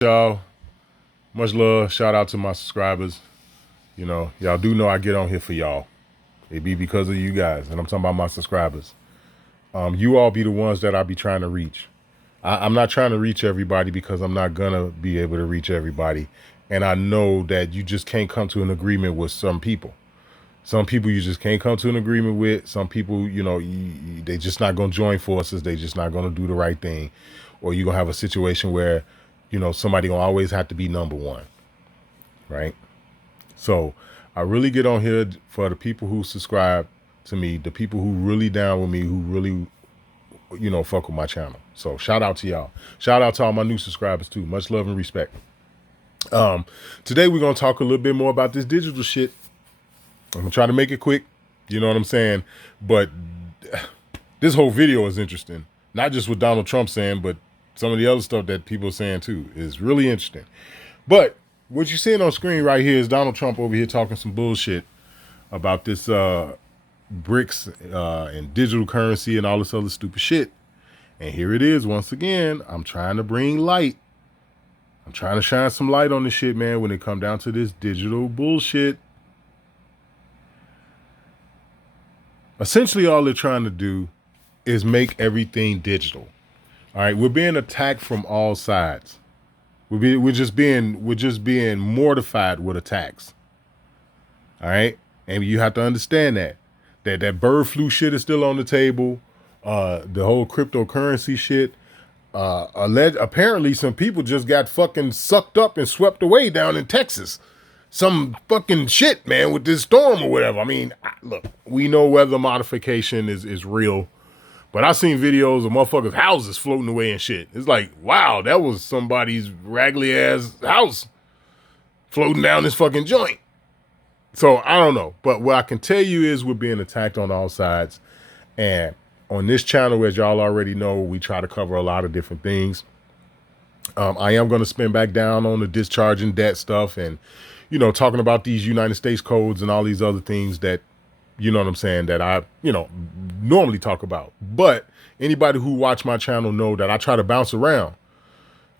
Y'all, much love. Shout out to my subscribers. Y'all do know I get on here for y'all. It be because of you guys, and I'm talking about my subscribers. You all be the ones that I be trying to reach. I'm not trying to reach everybody because I'm not gonna be able to reach everybody, and I know that you just can't come to an agreement with some people. Some people you just can't come to an agreement with. Some people, they just not gonna join forces. They just not gonna do the right thing, or you gonna have a situation where, somebody gonna always have to be number one, right? So I really get on here for the people who subscribe to me, the people who really down with me, who really, fuck with my channel. So shout out to y'all. Shout out to all my new subscribers too. Much love and respect. Today we're gonna talk a little bit more about this digital shit. I'm gonna try to make it quick. You know what I'm saying? But this whole video is interesting. Not just what Donald Trump saying, but some of the other stuff that people are saying too is really interesting. But what you're seeing on screen right here is Donald Trump over here talking some bullshit about this BRICS and digital currency and all this other stupid shit. And here it is once again. I'm trying to bring light. I'm trying to shine some light on this shit, man, when it come down to this digital bullshit. Essentially, all they're trying to do is make everything digital. All right, we're being attacked from all sides. We're just being mortified with attacks. All right, and you have to understand that bird flu shit is still on the table. The whole cryptocurrency shit. Apparently, some people just got fucking sucked up and swept away down in Texas. Some fucking shit, man, with this storm or whatever. I mean, look, we know weather modification is real, but I've seen videos of motherfuckers' houses floating away and shit. It's like, wow, that was somebody's raggedy ass house floating down this fucking joint. So I don't know, but what I can tell you is we're being attacked on all sides. And on this channel, as y'all already know, we try to cover a lot of different things. I am going to spin back down on the discharging debt stuff and, talking about these United States codes and all these other things that, you know what I'm saying, that I, normally talk about. But anybody who watch my channel know that I try to bounce around.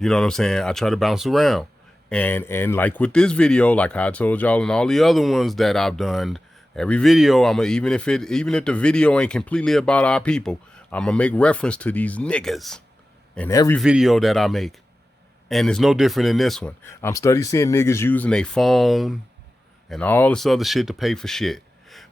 You know what I'm saying? I try to bounce around. And like with this video, like I told y'all and all the other ones that I've done, every video, even if the video ain't completely about our people, I'm gonna make reference to these niggas in every video that I make. And it's no different in this one. I'm study seeing niggas using a phone and all this other shit to pay for shit.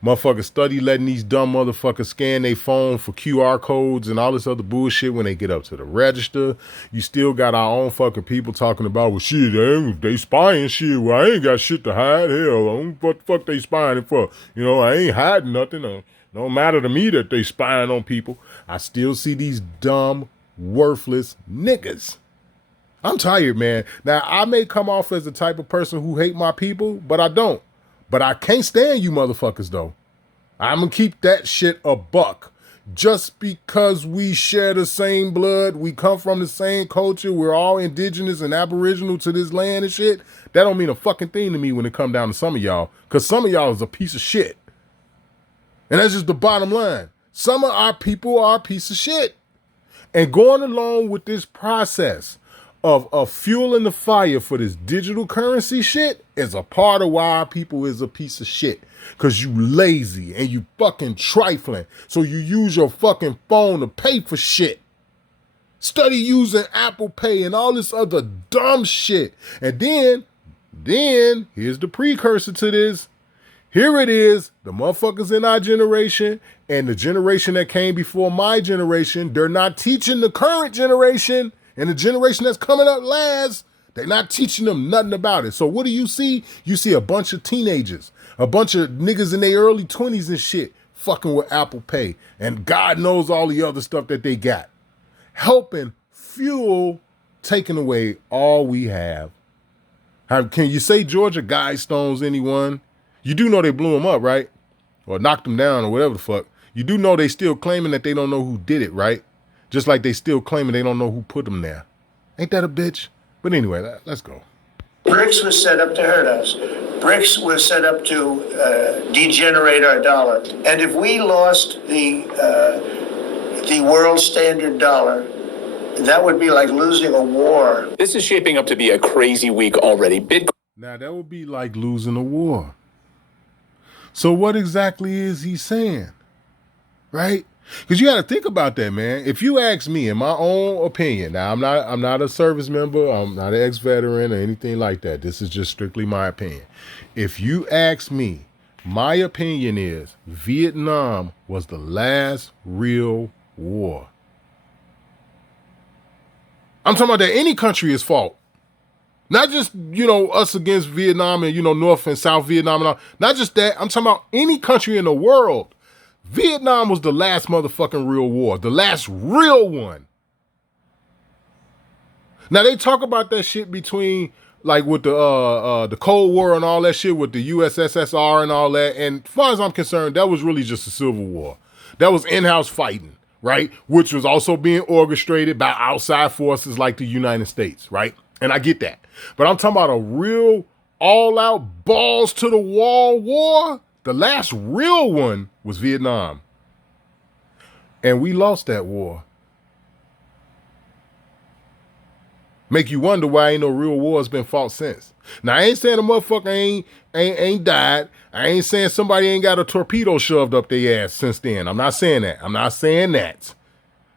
Motherfuckers study letting these dumb motherfuckers scan their phone for QR codes and all this other bullshit when they get up to the register. You still got our own fucking people talking about, well, shit, they spying shit. Well, I ain't got shit to hide. Hell, what the fuck they spying it for? I ain't hiding nothing. Don't matter to me that they spying on people. I still see these dumb, worthless niggas. I'm tired, man. Now, I may come off as the type of person who hate my people, but I don't. But I can't stand you motherfuckers, though. I'm going to keep that shit a buck. Just because we share the same blood, we come from the same culture, we're all indigenous and aboriginal to this land and shit, that don't mean a fucking thing to me when it come down to some of y'all. Because some of y'all is a piece of shit. And that's just the bottom line. Some of our people are a piece of shit. And going along with this process of fueling the fire for this digital currency shit is a part of why our people is a piece of shit. Cause you lazy and you fucking trifling. So you use your fucking phone to pay for shit. Study using Apple Pay and all this other dumb shit. And then here's the precursor to this. Here it is, the motherfuckers in our generation and the generation that came before my generation, they're not teaching the current generation and the generation that's coming up last, they're not teaching them nothing about it. So what do you see? You see a bunch of teenagers, a bunch of niggas in their early 20s and shit fucking with Apple Pay. And God knows all the other stuff that they got. Helping fuel taking away all we have. Can you say Georgia Guidestones anyone? You do know they blew them up, right? Or knocked them down or whatever the fuck. You do know they still claiming that they don't know who did it, right? Just like they still claiming they don't know who put them there. Ain't that a bitch? But anyway, let's go. BRICS was set up to hurt us. BRICS was set up to degenerate our dollar. And if we lost the world standard dollar, That would be like losing a war. This is shaping up to be a crazy week already. Now, that would be like losing a war. So what exactly is he saying? Right? Because you got to think about that, man. If you ask me, in my own opinion, now I'm not a service member, I'm not an ex-veteran or anything like that. This is just strictly my opinion. If you ask me, my opinion is Vietnam was the last real war. I'm talking about that any country is fault. Not just, us against Vietnam and, North and South Vietnam and all. Not just that. I'm talking about any country in the world. Vietnam was the last motherfucking real war. The last real one. Now, they talk about that shit between, like, with the Cold War and all that shit with the USSR and all that. And as far as I'm concerned, that was really just a civil war. That was in-house fighting, right? Which was also being orchestrated by outside forces like the United States, right? And I get that. But I'm talking about a real all-out balls-to-the-wall war. The last real one was Vietnam. And we lost that war. Make you wonder why ain't no real wars been fought since. Now, I ain't saying a motherfucker ain't died. I ain't saying somebody ain't got a torpedo shoved up their ass since then. I'm not saying that. I'm not saying that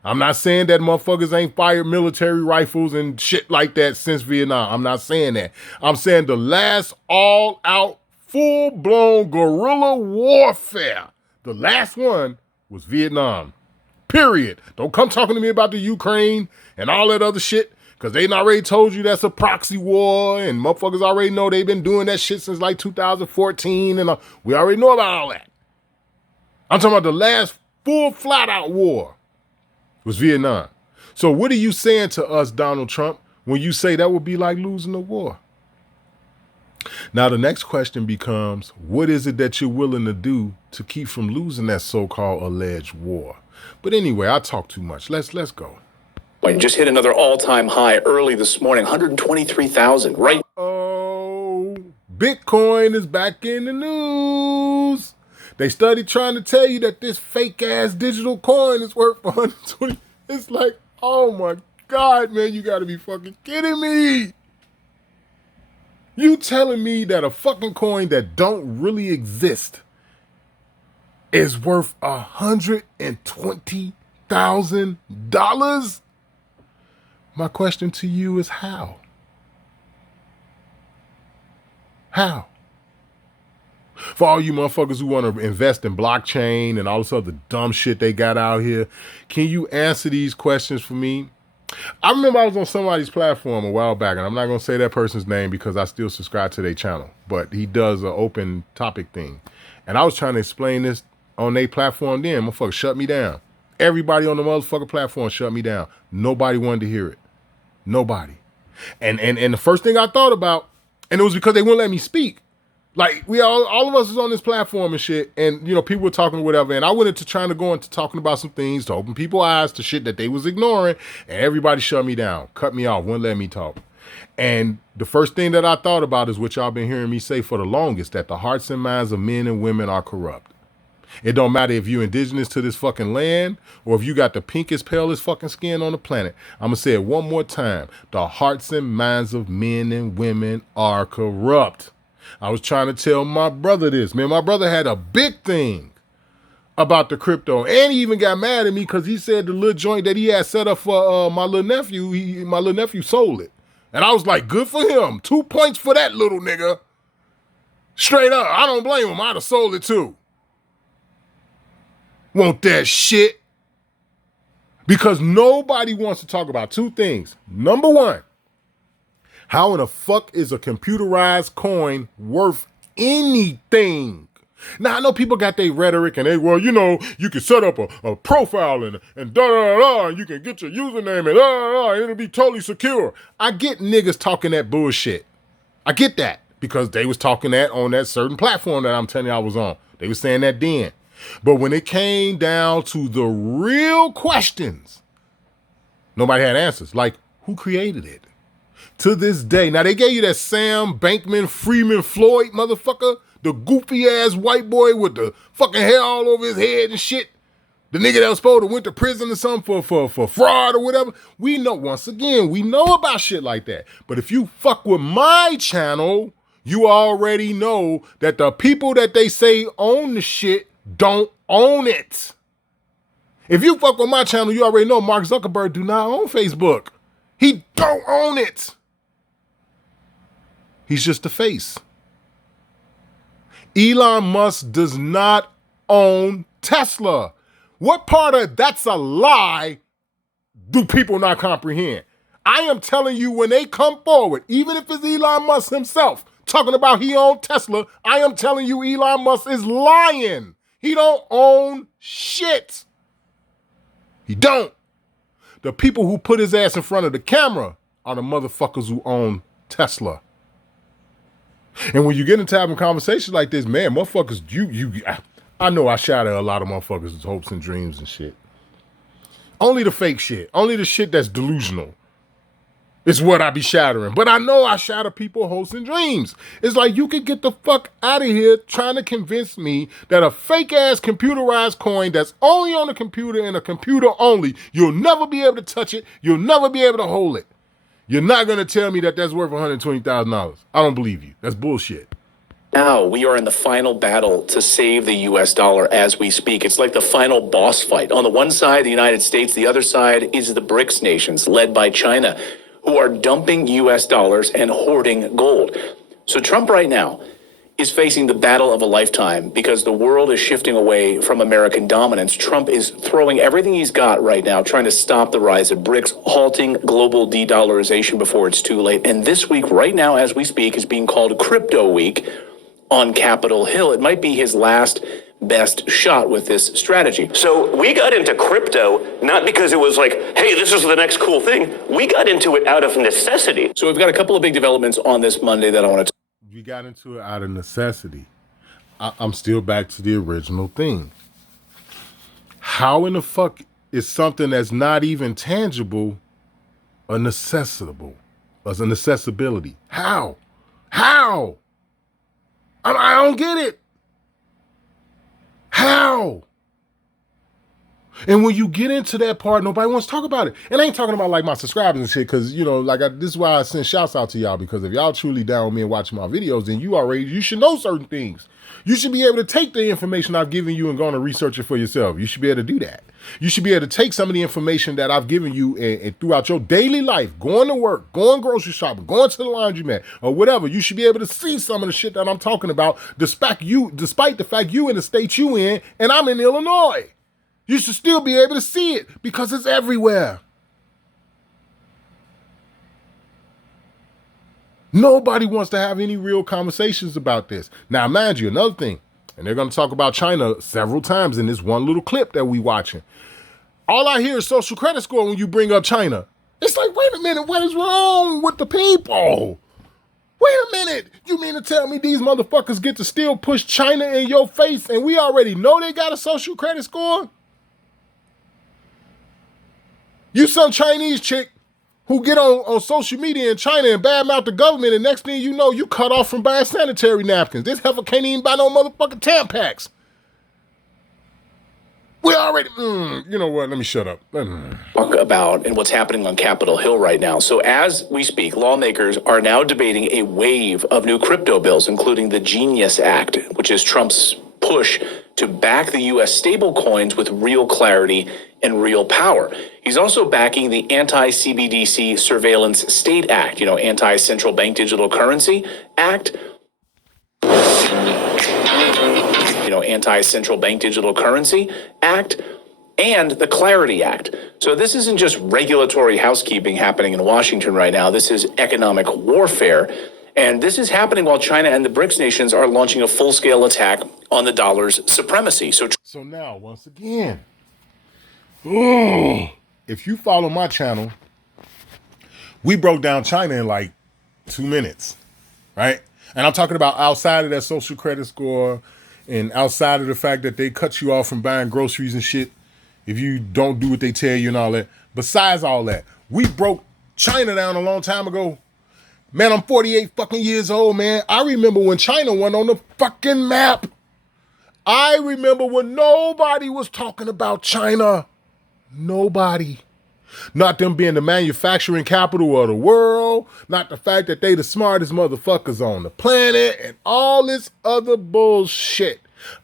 motherfuckers ain't fired military rifles and shit like that since Vietnam. I'm not saying that. I'm saying the last all-out, full-blown guerrilla warfare, the last one was Vietnam. Period. Don't come talking to me about the Ukraine and all that other shit, because they already told you that's a proxy war, and motherfuckers already know they've been doing that shit since like 2014, and we already know about all that. I'm talking about the last full flat-out war was Vietnam. So what are you saying to us, Donald Trump, when you say that would be like losing a war? Now, the next question becomes, what is it that you're willing to do to keep from losing that so-called alleged war? But anyway, I talk too much. Let's go. Just hit another all-time high early this morning, 123,000, right? Oh, Bitcoin is back in the news. They studied trying to tell you that this fake-ass digital coin is worth 120. It's like, oh my God, man, you gotta be fucking kidding me. You telling me that a fucking coin that don't really exist is worth $120,000? My question to you is how? How? For all you motherfuckers who want to invest in blockchain and all this other dumb shit they got out here, can you answer these questions for me? I remember I was on somebody's platform a while back, and I'm not going to say that person's name because I still subscribe to their channel, but he does an open topic thing. And I was trying to explain this on their platform then. Motherfucker shut me down. Everybody on the motherfucker platform shut me down. Nobody wanted to hear it. Nobody. And the first thing I thought about, and it was because they wouldn't let me speak. Like, we all of us is on this platform and shit, and people were talking whatever, and I went into trying to go into talking about some things to open people's eyes to shit that they was ignoring, and everybody shut me down, cut me off, wouldn't let me talk. And the first thing that I thought about is what y'all been hearing me say for the longest, that the hearts and minds of men and women are corrupt. It don't matter if you're indigenous to this fucking land or if you got the pinkest, palest fucking skin on the planet. I'm going to say it one more time. The hearts and minds of men and women are corrupt. I was trying to tell my brother this. Man, my brother had a big thing about the crypto. And he even got mad at me because he said the little joint that he had set up for my little nephew sold it. And I was like, good for him. 2 points for that little nigga. Straight up. I don't blame him. I'd have sold it too. Want that shit? Because nobody wants to talk about two things. Number one, how in the fuck is a computerized coin worth anything? Now, I know people got their rhetoric and you can set up a profile and da-da-da-da, and you can get your username and da-da-da, and it'll be totally secure. I get niggas talking that bullshit. I get that because they was talking that on that certain platform that I'm telling you I was on. They was saying that then. But when it came down to the real questions, nobody had answers. Like, who created it? To this day. Now, they gave you that Sam Bankman-Freeman Floyd motherfucker, the goofy-ass white boy with the fucking hair all over his head and shit. The nigga that was supposed to went to prison or something for fraud or whatever. We know, once again, we know about shit like that. But if you fuck with my channel, you already know that the people that they say own the shit don't own it. If you fuck with my channel, you already know Mark Zuckerberg do not own Facebook. He don't own it. He's just the face. Elon Musk does not own Tesla. What part of that's a lie do people not comprehend? I am telling you, when they come forward, even if it's Elon Musk himself talking about he owned Tesla, I am telling you Elon Musk is lying. He don't own shit. He don't. The people who put his ass in front of the camera are the motherfuckers who own Tesla. And when you get into having conversations like this, man, motherfuckers, I know I shout at a lot of motherfuckers' hopes and dreams and shit. Only the fake shit. Only the shit that's delusional is what I be shattering. But I know I shatter people hopes and dreams. It's like, you could get the fuck out of here trying to convince me that a fake ass computerized coin that's only on a computer and a computer only, you'll never be able to touch it. You'll never be able to hold it. You're not going to tell me that that's worth $120,000. I don't believe you. That's bullshit. Now we are in the final battle to save the US dollar as we speak. It's like the final boss fight. On the one side, the United States, the other side is the BRICS nations led by China, who are dumping US dollars and hoarding gold. So Trump right now is facing the battle of a lifetime because the world is shifting away from American dominance. Trump is throwing everything he's got right now, trying to stop the rise of BRICS, halting global de-dollarization before it's too late. And this week, right now, as we speak, is being called Crypto Week on Capitol Hill. It might be his last best shot with this strategy. So we got into crypto not because it was like, hey, this is the next cool thing. We got into it out of necessity. So we've got a couple of big developments on this Monday that I want to We got into it out of necessity. I'm still back to the original thing. How in the fuck is something that's not even tangible a necessitable? As a necessibility? How? How? I don't get it. How? And when you get into that part, nobody wants to talk about it. And I ain't talking about like my subscribers and shit, because, you know, like this is why I send shouts out to y'all, because if y'all truly down with me and watching my videos, then you should know certain things. You should be able to take the information I've given you and go on and research it for yourself. You should be able to do that. You should be able to take some of the information that I've given you and throughout your daily life, going to work, going grocery shopping, going to the laundromat, or whatever. You should be able to see some of the shit that I'm talking about, despite the fact you in the state you in and I'm in Illinois. You should still be able to see it because it's everywhere. Nobody wants to have any real conversations about this. Now, mind you, another thing, and they're going to talk about China several times in this one little clip that we watching. All I hear is social credit score when you bring up China. It's like, wait a minute, what is wrong with the people? Wait a minute, you mean to tell me these motherfuckers get to still push China in your face and we already know they got a social credit score? You some Chinese chick who get on social media in China and badmouth the government, and next thing you know, you cut off from buying sanitary napkins. This heifer can't even buy no motherfucking Tampax. We already, you know what, let me shut up. talk about and what's happening on Capitol Hill right now. So as we speak, lawmakers are now debating a wave of new crypto bills, including the Genius Act, which is Trump's push to back the U.S. stablecoins with real clarity and real power. He's also backing the Anti-CBDC Surveillance State Act, Anti-Central Bank Digital Currency Act, Anti-Central Bank Digital Currency Act, and the Clarity Act. So this isn't just regulatory housekeeping happening in Washington right now. This is economic warfare. And this is happening while China and the BRICS nations are launching a full-scale attack on the dollar's supremacy. So now, once again, if you follow my channel, we broke down China in like 2 minutes, right? And I'm talking about outside of that social credit score and outside of the fact that they cut you off from buying groceries and shit if you don't do what they tell you and all that. Besides all that, we broke China down a long time ago. Man, I'm 48 fucking years old, man. I remember when China went on the fucking map. I remember when nobody was talking about China. Nobody. Not them being the manufacturing capital of the world. Not the fact that they the smartest motherfuckers on the planet and all this other bullshit.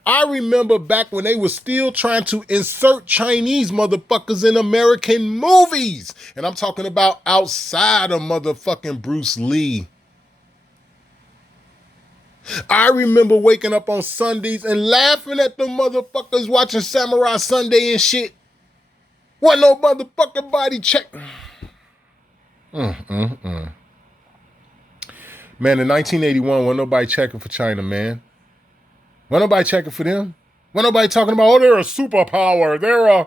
I remember back when they were still trying to insert Chinese motherfuckers in American movies. And I'm talking about outside of motherfucking Bruce Lee. I remember waking up on Sundays and laughing at the motherfuckers watching Samurai Sunday and shit. Wasn't no motherfucking body check. Man, in 1981, wasn't nobody checking for China, man. Wasn't nobody checking for them. Wasn't nobody talking about, oh, they're a superpower. They're a...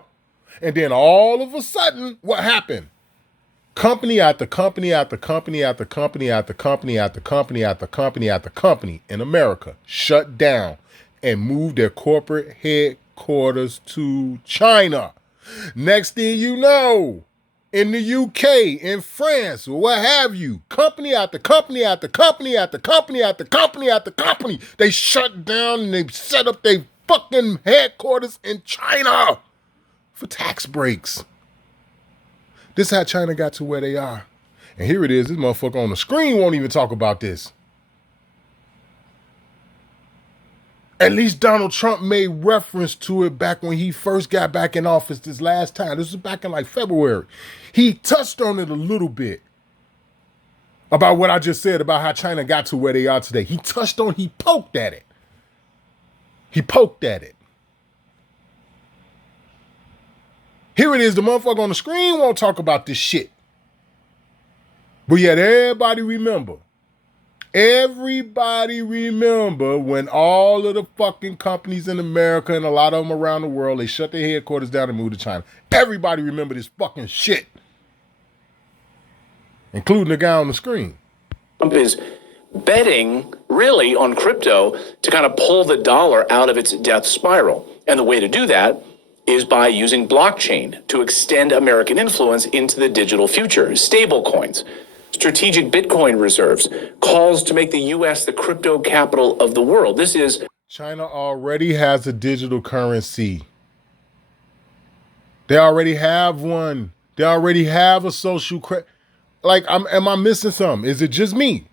And then all of a sudden, what happened? Company after company after company after company after company after company after company after company in America shut down and moved their corporate headquarters to China. Next thing you know, in the UK, in France, or what have you, company after company after company after company after company after company, they shut down and they set up their fucking headquarters in China for tax breaks. This is how China got to where they are. And here it is, this motherfucker on the screen won't even talk about this. At least Donald Trump made reference to it back when he first got back in office this last time. This was back in like February. He touched on it a little bit about what I just said about how China got to where they are today. He poked at it. He poked at it. Here it is, the motherfucker on the screen won't talk about this shit. But yet everybody remember when all of the fucking companies in America and a lot of them around the world, they shut their headquarters down and moved to China. Everybody remember this fucking shit. Including the guy on the screen. Trump is betting really on crypto to kind of pull the dollar out of its death spiral. And the way to do that is by using blockchain to extend American influence into the digital future. Stable coins, strategic Bitcoin reserves, calls to make the U.S. the crypto capital of the world. This is... China already has a digital currency. They already have one. They already have a social credit. Like, am I missing something? Is it just me?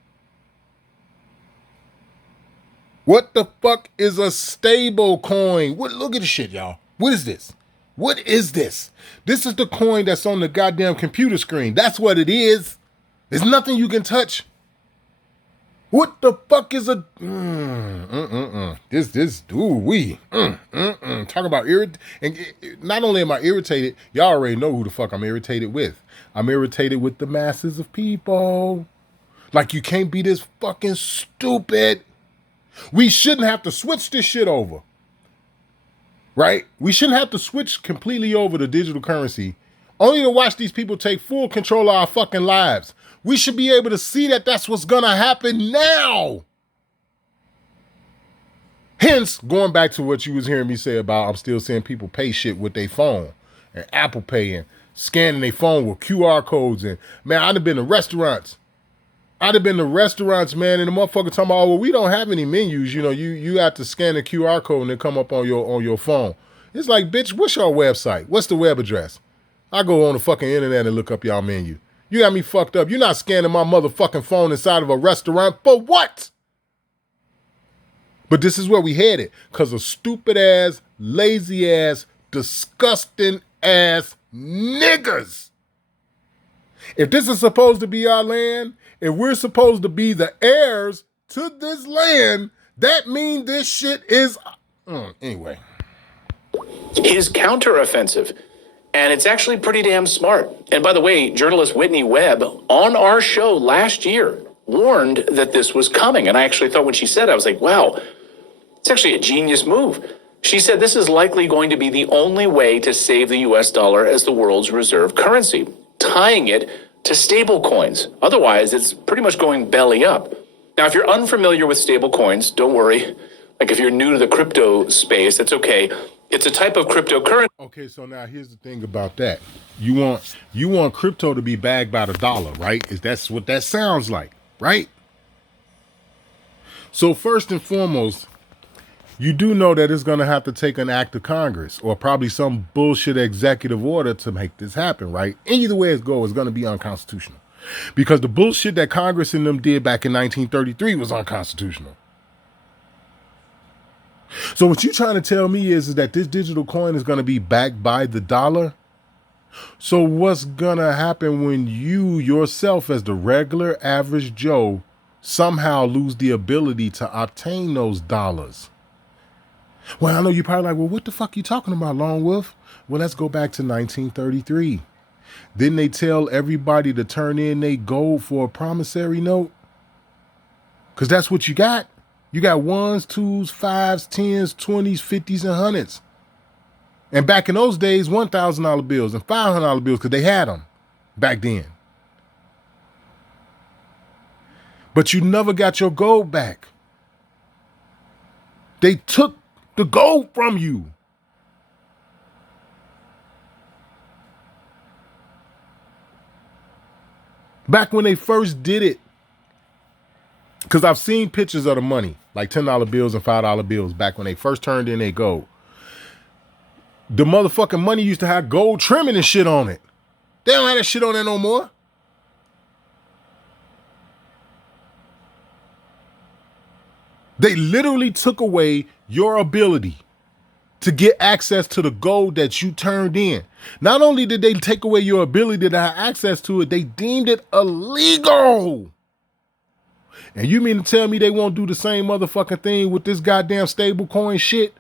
What the fuck is a stable coin? Look at the shit, y'all. What is this? What is this? This is the coin that's on the goddamn computer screen. That's what it is. There's nothing you can touch. What the fuck is a... Talk about irritate. And not only am I irritated, y'all already know who the fuck I'm irritated with. I'm irritated with the masses of people. Like, you can't be this fucking stupid. We shouldn't have to switch this shit over. Right? We shouldn't have to switch completely over to digital currency only to watch these people take full control of our fucking lives. We should be able to see that that's what's gonna happen now. Hence, going back to what you was hearing me say about I'm still seeing people pay shit with their phone and Apple Pay and scanning their phone with QR codes. And man, I'd have been to restaurants. Man, and the motherfucker talking about, oh, well, we don't have any menus. You know, you have to scan the QR code and it come up on your phone. It's like, bitch, what's your website? What's the web address? I go on the fucking internet and look up y'all menu. You got me fucked up. You're not scanning my motherfucking phone inside of a restaurant for what? But this is where we headed because of stupid ass, lazy ass, disgusting ass niggers. If this is supposed to be our land, if we're supposed to be the heirs to this land, that means this shit is... Anyway. His counteroffensive. And it's actually pretty damn smart. And by the way, journalist Whitney Webb on our show last year warned that this was coming. And I actually thought when she said it, I was like, wow, it's actually a genius move. She said this is likely going to be the only way to save the US dollar as the world's reserve currency, tying it to stable coins. Otherwise, it's pretty much going belly up. Now, if you're unfamiliar with stable coins, don't worry. Like if you're new to the crypto space, that's okay. It's a type of cryptocurrency. Okay, so now here's the thing about that. You want crypto to be bagged by the dollar, right? That's what that sounds like, right? So first and foremost, You do know that it's going to have to take an act of Congress or probably some bullshit executive order to make this happen, right? Either way it goes, it's going to be unconstitutional. Because the bullshit that Congress and them did back in 1933 was unconstitutional. So what you're trying to tell me is that this digital coin is going to be backed by the dollar? So what's going to happen when you yourself as the regular average Joe somehow lose the ability to obtain those dollars? Well, I know you're probably like, well, what the fuck you talking about, Lone Wolf? Well, let's go back to 1933. Didn't they tell everybody to turn in their gold for a promissory note? Because that's what you got. You got 1s, 2s, 5s, 10s, 20s, 50s, and 100s. And back in those days, $1,000 bills and $500 bills, because they had them back then. But you never got your gold back. They took the gold from you. Back when they first did it, because I've seen pictures of the money, like $10 bills and $5 bills, back when they first turned in their gold. The motherfucking money used to have gold trimming and shit on it. They don't have that shit on there no more. They literally took away your ability to get access to the gold that you turned in. Not only did they take away your ability to have access to it, they deemed it illegal. And you mean to tell me they won't do the same motherfucking thing with this goddamn stable coin shit?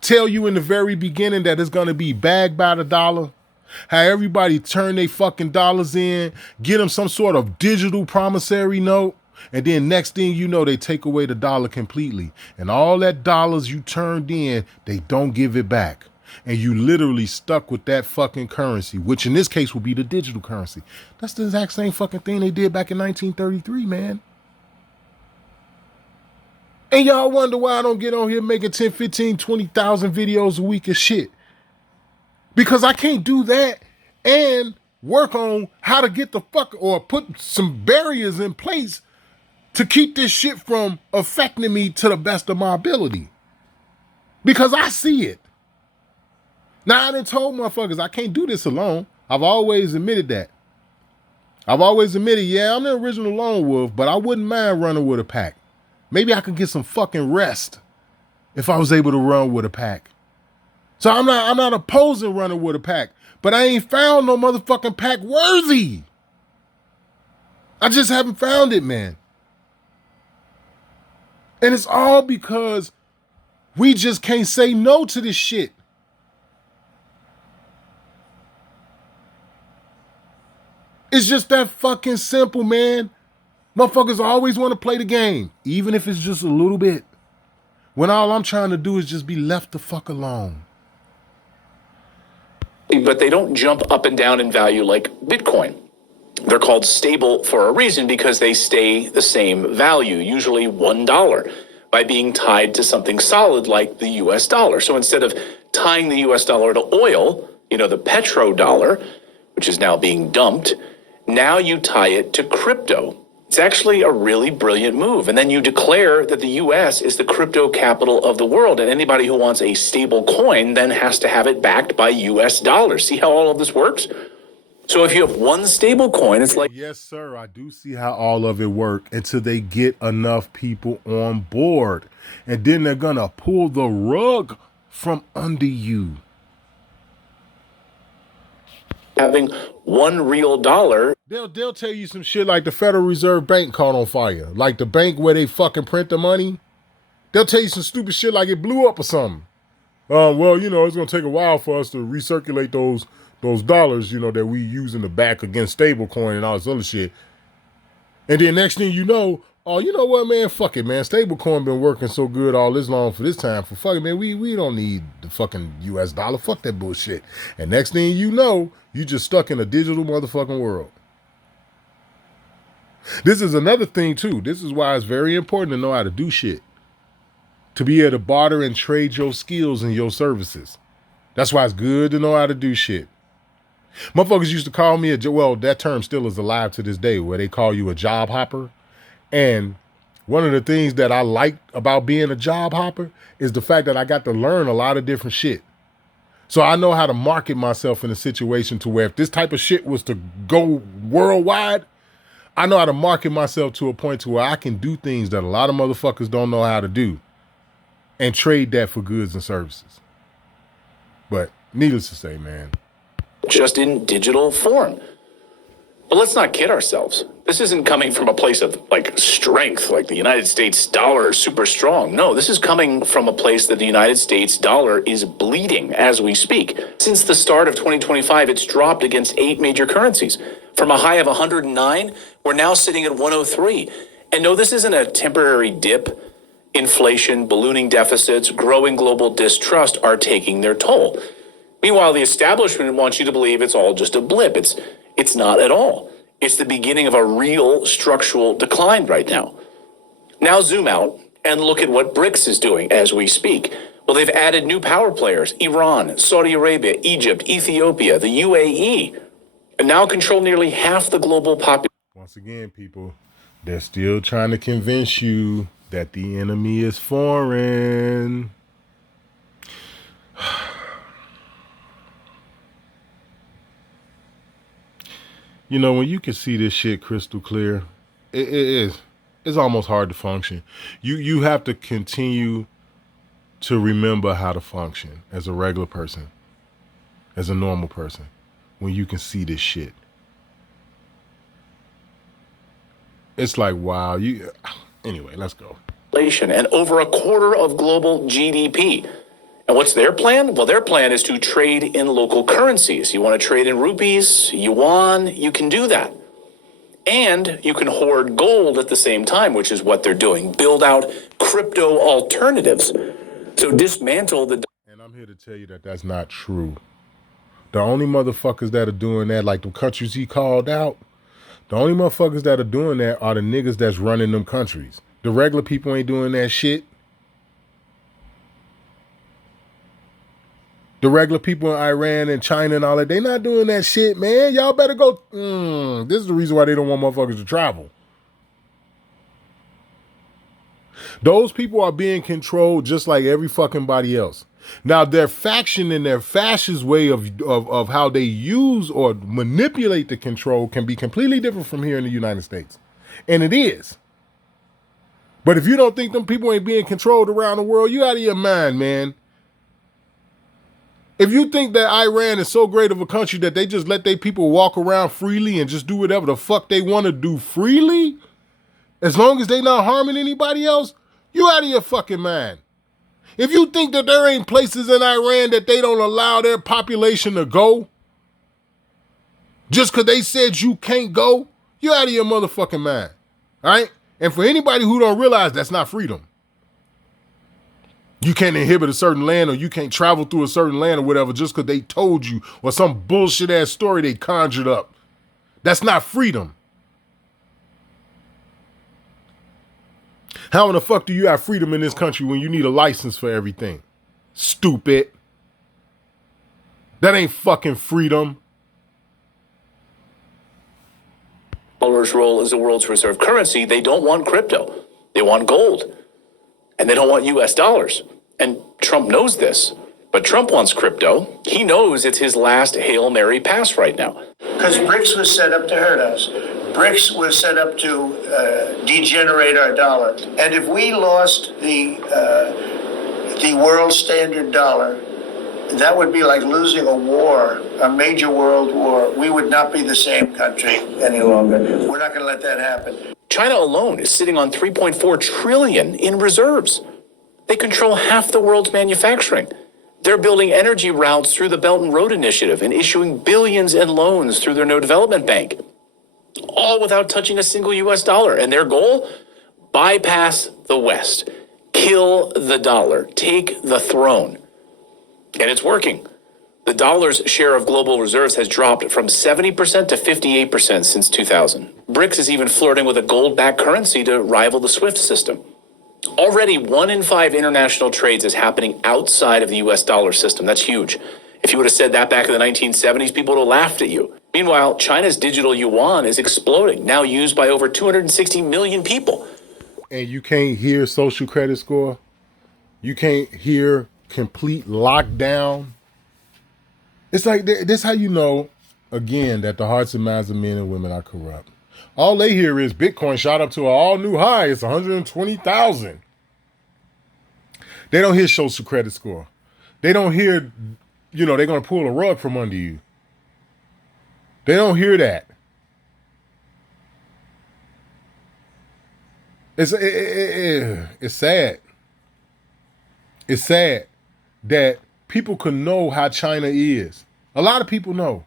Tell you in the very beginning that it's going to be bagged by the dollar? How everybody turn their fucking dollars in, get them some sort of digital promissory note, and then next thing you know, they take away the dollar completely. And all that dollars you turned in, they don't give it back. And you literally stuck with that fucking currency, which in this case will be the digital currency. That's the exact same fucking thing they did back in 1933, man. And y'all wonder why I don't get on here making 10, 15, 20,000 videos a week of shit. Because I can't do that and work on how to get the fuck or put some barriers in place to keep this shit from affecting me to the best of my ability. Because I see it. Now I done told motherfuckers I can't do this alone. I've always admitted that. I've always admitted, yeah, I'm the original lone wolf, but I wouldn't mind running with a pack. Maybe I could get some fucking rest if I was able to run with a pack. So I'm not opposing running with a pack, but I ain't found no motherfucking pack worthy. I just haven't found it, man. And it's all because we just can't say no to this shit. It's just that fucking simple, man. Motherfuckers always want to play the game, even if it's just a little bit. When all I'm trying to do is just be left the fuck alone. But they don't jump up and down in value like Bitcoin. They're called stable for a reason because they stay the same value, usually $1, by being tied to something solid like the US dollar. So instead of tying the US dollar to oil, the petrodollar, which is now being dumped, now you tie it to crypto. It's actually a really brilliant move. And then you declare that the US is the crypto capital of the world. And anybody who wants a stable coin then has to have it backed by US dollars. See how all of this works? So if you have one stable coin, it's like... Yes, sir. I do see how all of it work until they get enough people on board. And then they're going to pull the rug from under you. Having one real dollar. They'll tell you some shit like the Federal Reserve Bank caught on fire. Like the bank where they fucking print the money. They'll tell you some stupid shit like it blew up or something. Well, it's going to take a while for us to recirculate those dollars, that we use in the back against stablecoin and all this other shit. And then next thing you know, oh, you know what, man? Fuck it, man. Stablecoin been working so good all this long for this time. For fucking, man, we don't need the fucking US dollar. Fuck that bullshit. And next thing you know, you just stuck in a digital motherfucking world. This is another thing, too. This is why it's very important to know how to do shit. To be able to barter and trade your skills and your services. That's why it's good to know how to do shit. Motherfuckers used to call me that term still is alive to this day, where they call you a job hopper. And One of the things that I like about being a job hopper is the fact that I got to learn a lot of different shit. So I know how to market myself in a situation to where if this type of shit was to go worldwide, I know how to market myself to a point to where I can do things that a lot of motherfuckers don't know how to do and trade that for goods and services. But needless to say, man. Just in digital form. But let's not kid ourselves. This isn't coming from a place of strength, like the United States dollar is super strong. No, this is coming from a place that the United States dollar is bleeding as we speak. Since the start of 2025, it's dropped against 8 major currencies. From a high of 109, we're now sitting at 103. And no, this isn't a temporary dip. Inflation, ballooning deficits, growing global distrust are taking their toll. Meanwhile, the establishment wants you to believe it's all just a blip. It's not at all. It's the beginning of a real structural decline right now. Now zoom out and look at what BRICS is doing as we speak. Well, they've added new power players: Iran, Saudi Arabia, Egypt, Ethiopia, the UAE, and now control nearly half the global population. Once again, people, they're still trying to convince you that the enemy is foreign. You know, when you can see this shit crystal clear, it's almost hard to function. You have to continue to remember how to function as a regular person, as a normal person, when you can see this shit. It's like, wow, anyway, let's go. And over a quarter of global GDP. And what's their plan? Well, their plan is to trade in local currencies. You want to trade in rupees, yuan, you can do that. And you can hoard gold at the same time, which is what they're doing. Build out crypto alternatives. So dismantle the... And I'm here to tell you that that's not true. The only motherfuckers that are doing that, like the countries he called out, the only motherfuckers that are doing that are the niggas that's running them countries. The regular people ain't doing that shit. The regular people in Iran and China and all that, they not doing that shit, man. Y'all better go. This is the reason why they don't want motherfuckers to travel. Those people are being controlled just like every fucking body else. Now, their faction and their fascist way of how they use or manipulate the control can be completely different from here in the United States. And it is. But if you don't think them people ain't being controlled around the world, you out of your mind, man. If you think that Iran is so great of a country that they just let their people walk around freely and just do whatever the fuck they want to do freely, as long as they not harming anybody else, you out of your fucking mind. If you think that there ain't places in Iran that they don't allow their population to go, just because they said you can't go, you out of your motherfucking mind. All right? And for anybody who don't realize, that's not freedom. You can't inhibit a certain land or you can't travel through a certain land or whatever just because they told you or some bullshit ass story they conjured up. That's not freedom. How in the fuck do you have freedom in this country when you need a license for everything? Stupid. That ain't fucking freedom. Dollar's role as the world's reserve currency, they don't want crypto. They want gold. And they don't want US dollars. And Trump knows this. But Trump wants crypto. He knows it's his last Hail Mary pass right now. Because BRICS was set up to hurt us. BRICS was set up to degenerate our dollar. And if we lost the world standard dollar, that would be like losing a war, a major world war. We would not be the same country any longer. We're not going to let that happen. China alone is sitting on 3.4 trillion in reserves. They control half the world's manufacturing. They're building energy routes through the Belt and Road Initiative and issuing billions in loans through their No Development Bank, all without touching a single US dollar. And their goal? Bypass the West, kill the dollar, take the throne. And it's working. The dollar's share of global reserves has dropped from 70% to 58% since 2000. BRICS is even flirting with a gold-backed currency to rival the SWIFT system. Already 1 in 5 international trades is happening outside of the US dollar system. That's huge. If you would have said that back in the 1970s, people would have laughed at you. Meanwhile, China's digital yuan is exploding, now used by over 260 million people. and you can't hear social credit score. You can't hear complete lockdown. It's like this how you know, again, that the hearts and minds of men and women are corrupt. All they hear is Bitcoin shot up to an all-new high. It's 120,000. They don't hear social credit score. They don't hear, they're going to pull a rug from under you. They don't hear that. It's sad. It's sad that people can know how China is. A lot of people know.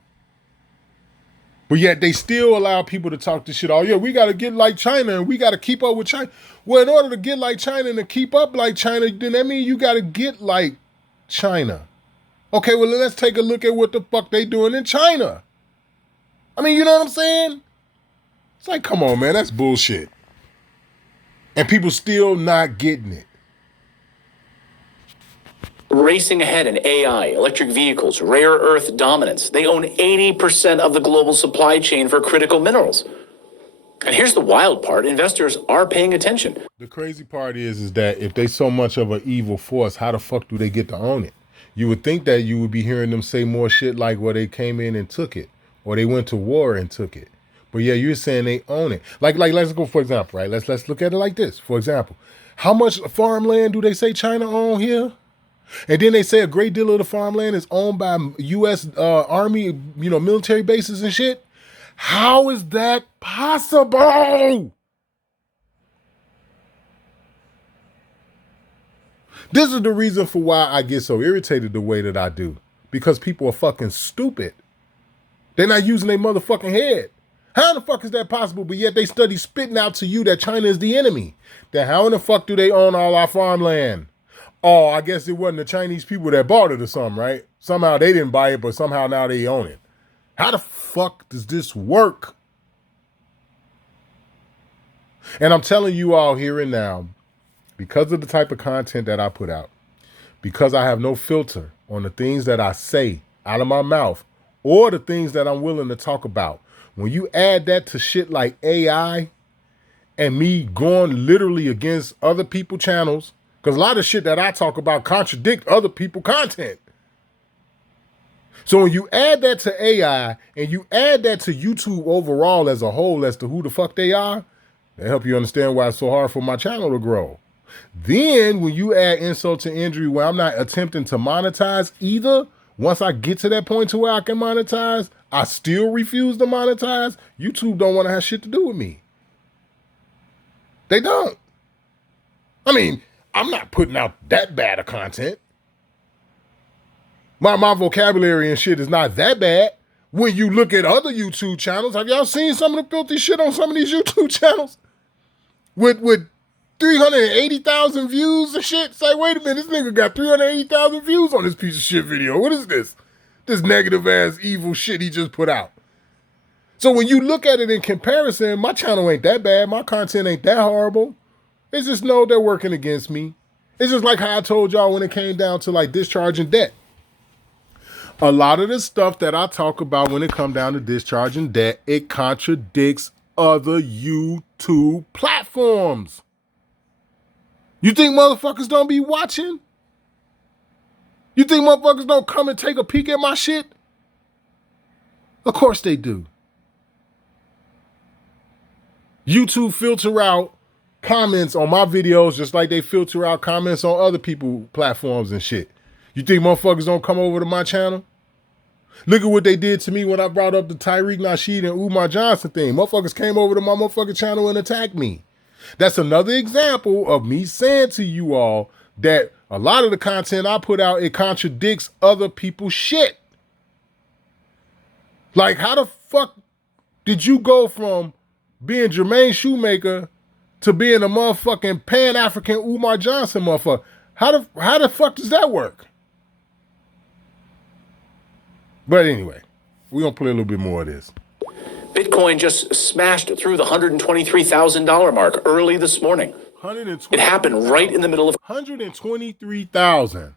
But yet they still allow people to talk this shit. Oh, yeah, we got to get like China and we got to keep up with China. Well, in order to get like China and to keep up like China, then that means you got to get like China. Okay, well, let's take a look at what the fuck they doing in China. I mean, you know what I'm saying? It's like, come on, man, that's bullshit. And people still not getting it. Racing ahead in AI, electric vehicles, rare earth dominance. They own 80% of the global supply chain for critical minerals. And here's the wild part. Investors are paying attention. The crazy part is that if they so much of an evil force, how the fuck do they get to own it? You would think that you would be hearing them say more shit like, well, they came in and took it, or they went to war and took it. But yeah, you're saying they own it. Like let's go, for example, right? Let's look at it like this. For example, how much farmland do they say China own here? And then they say a great deal of the farmland is owned by U.S. Army, military bases and shit. How is that possible? This is the reason for why I get so irritated the way that I do. Because people are fucking stupid. They're not using their motherfucking head. How in the fuck is that possible? But yet they study spitting out to you that China is the enemy. Then how in the fuck do they own all our farmland? Oh, I guess it wasn't the Chinese people that bought it or something, right? Somehow they didn't buy it, but somehow now they own it. How the fuck does this work? And I'm telling you all here and now, because of the type of content that I put out, because I have no filter on the things that I say out of my mouth or the things that I'm willing to talk about, when you add that to shit like AI and me going literally against other people's channels, because a lot of shit that I talk about contradict other people's content. So when you add that to AI and you add that to YouTube overall as a whole as to who the fuck they are, they help you understand why it's so hard for my channel to grow. Then when you add insult to injury where I'm not attempting to monetize either, once I get to that point to where I can monetize, I still refuse to monetize, YouTube don't want to have shit to do with me. They don't. I mean, I'm not putting out that bad of content. My vocabulary and shit is not that bad. When you look at other YouTube channels, have y'all seen some of the filthy shit on some of these YouTube channels? With 380,000 views and shit? Say, wait a minute, this nigga got 380,000 views on this piece of shit video. What is this? This negative ass evil shit he just put out. So when you look at it in comparison, my channel ain't that bad. My content ain't that horrible. It's just know they're working against me. It's just like how I told y'all when it came down to like discharging debt. A lot of the stuff that I talk about when it comes down to discharging debt, it contradicts other YouTube platforms. You think motherfuckers don't be watching? You think motherfuckers don't come and take a peek at my shit? Of course they do. YouTube filter out comments on my videos just like they filter out comments on other people's platforms and shit. You think motherfuckers don't come over to my channel? Look at what they did to me when I brought up the Tyreek Nasheed and Umar Johnson thing. Motherfuckers came over to my motherfucking channel and attacked me. That's another example of me saying to you all that a lot of the content I put out, it contradicts other people's shit. Like, how the fuck did you go from being Jermaine Shoemaker to being a motherfucking Pan-African Umar Johnson motherfucker? How the fuck does that work? But anyway, we're going to play a little bit more of this. Bitcoin just smashed through the $123,000 mark early this morning. It happened right in the middle of 123,000.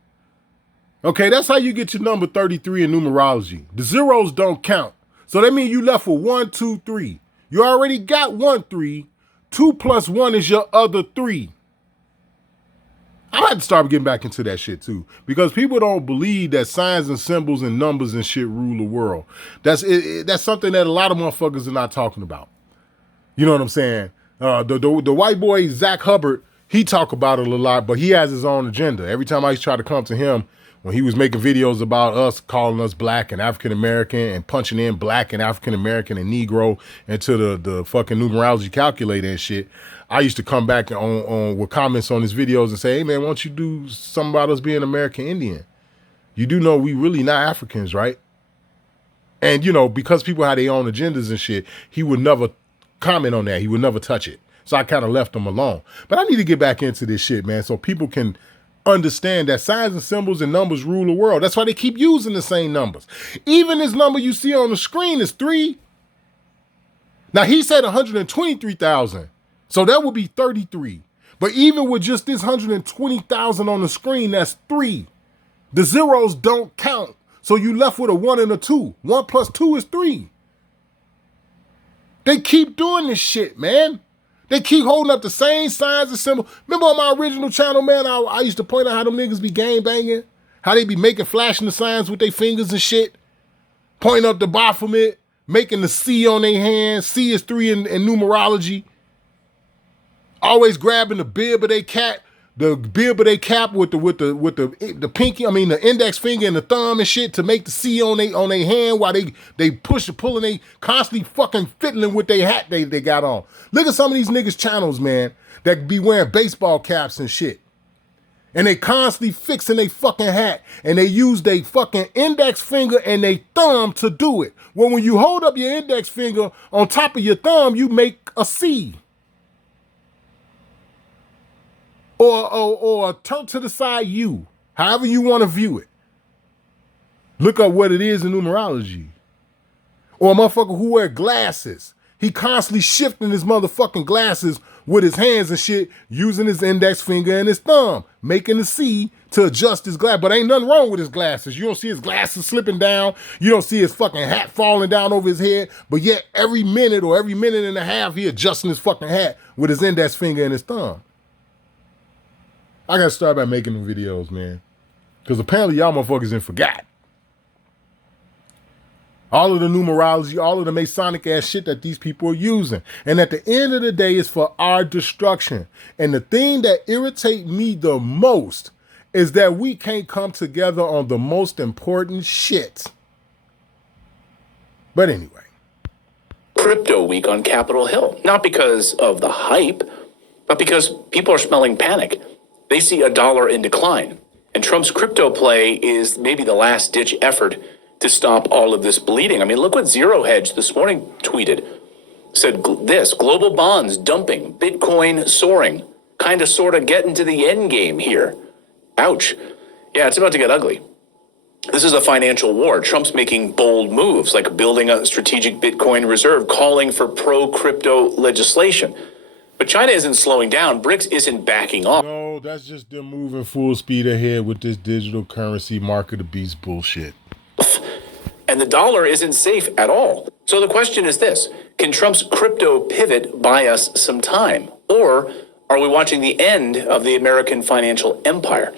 Okay, that's how you get your number 33 in numerology. The zeros don't count. So that means you left with 1, 2, 3. You already got 1, 3. 2 plus 1 is your other 3. I'm gonna have to start getting back into that shit too, because people don't believe that signs and symbols and numbers and shit rule the world. That's something that a lot of motherfuckers are not talking about. You know what I'm saying? The white boy Zach Hubbard, he talk about it a lot, but he has his own agenda. Every time I used to try to come to him when he was making videos about us, calling us black and African American and punching in black and African American and Negro into the fucking numerology calculator and shit, I used to come back on with comments on his videos and say, hey man, why don't you do something about us being American Indian? You do know we really not Africans, right? And you know, because people had their own agendas and shit, he would never comment on that. He would never touch it. So I kind of left him alone. But I need to get back into this shit, man, so people can understand that signs and symbols and numbers rule the world. That's why they keep using the same numbers. Even this number you see on the screen is 3. Now he said 123,000. So that would be 33. But even with just this 120,000 on the screen, that's 3. The zeros don't count. So you left with a 1 and a 2. 1 plus 2 is 3. They keep doing this shit, man. They keep holding up the same signs and symbols. Remember on my original channel, man, I used to point out how them niggas be gang banging, how they be making flashing the signs with their fingers and shit, pointing up the Baphomet, making the C on their hand. C is 3 in numerology. Always grabbing the bib of their cat, the bib of their cap with the pinky, I mean the index finger and the thumb and shit to make the C on their hand while they push and pull and they constantly fucking fiddling with their hat they got on. Look at some of these niggas' channels, man, that be wearing baseball caps and shit. And they constantly fixing their fucking hat and they use their fucking index finger and their thumb to do it. Well, when you hold up your index finger on top of your thumb, you make a C. Or turn to the side U, however you want to view it. Look up what it is in numerology. Or a motherfucker who wear glasses. He constantly shifting his motherfucking glasses with his hands and shit, using his index finger and his thumb, making the C to adjust his glass. But ain't nothing wrong with his glasses. You don't see his glasses slipping down. You don't see his fucking hat falling down over his head. But yet every minute or every minute and a half, he adjusting his fucking hat with his index finger and his thumb. I gotta start by making them videos, man. Because apparently y'all motherfuckers done forgot. All of the numerology, all of the Masonic ass shit that these people are using. And at the end of the day, it's for our destruction. And the thing that irritates me the most is that we can't come together on the most important shit. But anyway. Crypto week on Capitol Hill. Not because of the hype, but because people are smelling panic. They see a dollar in decline. And Trump's crypto play is maybe the last-ditch effort to stop all of this bleeding. I mean, look what Zero Hedge this morning tweeted. Said this, global bonds dumping, Bitcoin soaring, kind of sort of getting to the end game here. Ouch. Yeah, it's about to get ugly. This is a financial war. Trump's making bold moves, like building a strategic Bitcoin reserve, calling for pro-crypto legislation. But China isn't slowing down. BRICS isn't backing off. No, that's just them moving full speed ahead with this digital currency mark of the beast bullshit. And the dollar isn't safe at all. So the question is this, can Trump's crypto pivot buy us some time? Or are we watching the end of the American financial empire?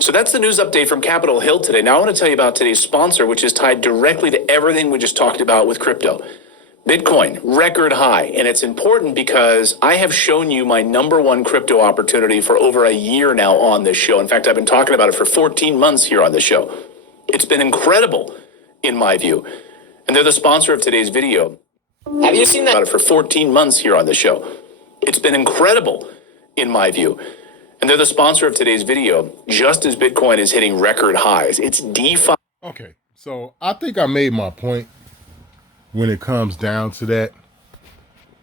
So that's the news update from Capitol Hill today. Now I want to tell you about today's sponsor, which is tied directly to everything we just talked about with crypto. Bitcoin, record high. And it's important because I have shown you my #1 crypto opportunity for over a year now on this show. In fact, I've been talking about it for 14 months here on the show. It's been incredible, in my view. And they're the sponsor of today's video. Have you seen that? About it for 14 months here on the show. It's been incredible, in my view. And they're the sponsor of today's video, just as Bitcoin is hitting record highs. It's DeFi. Okay, so I think I made my point when it comes down to that.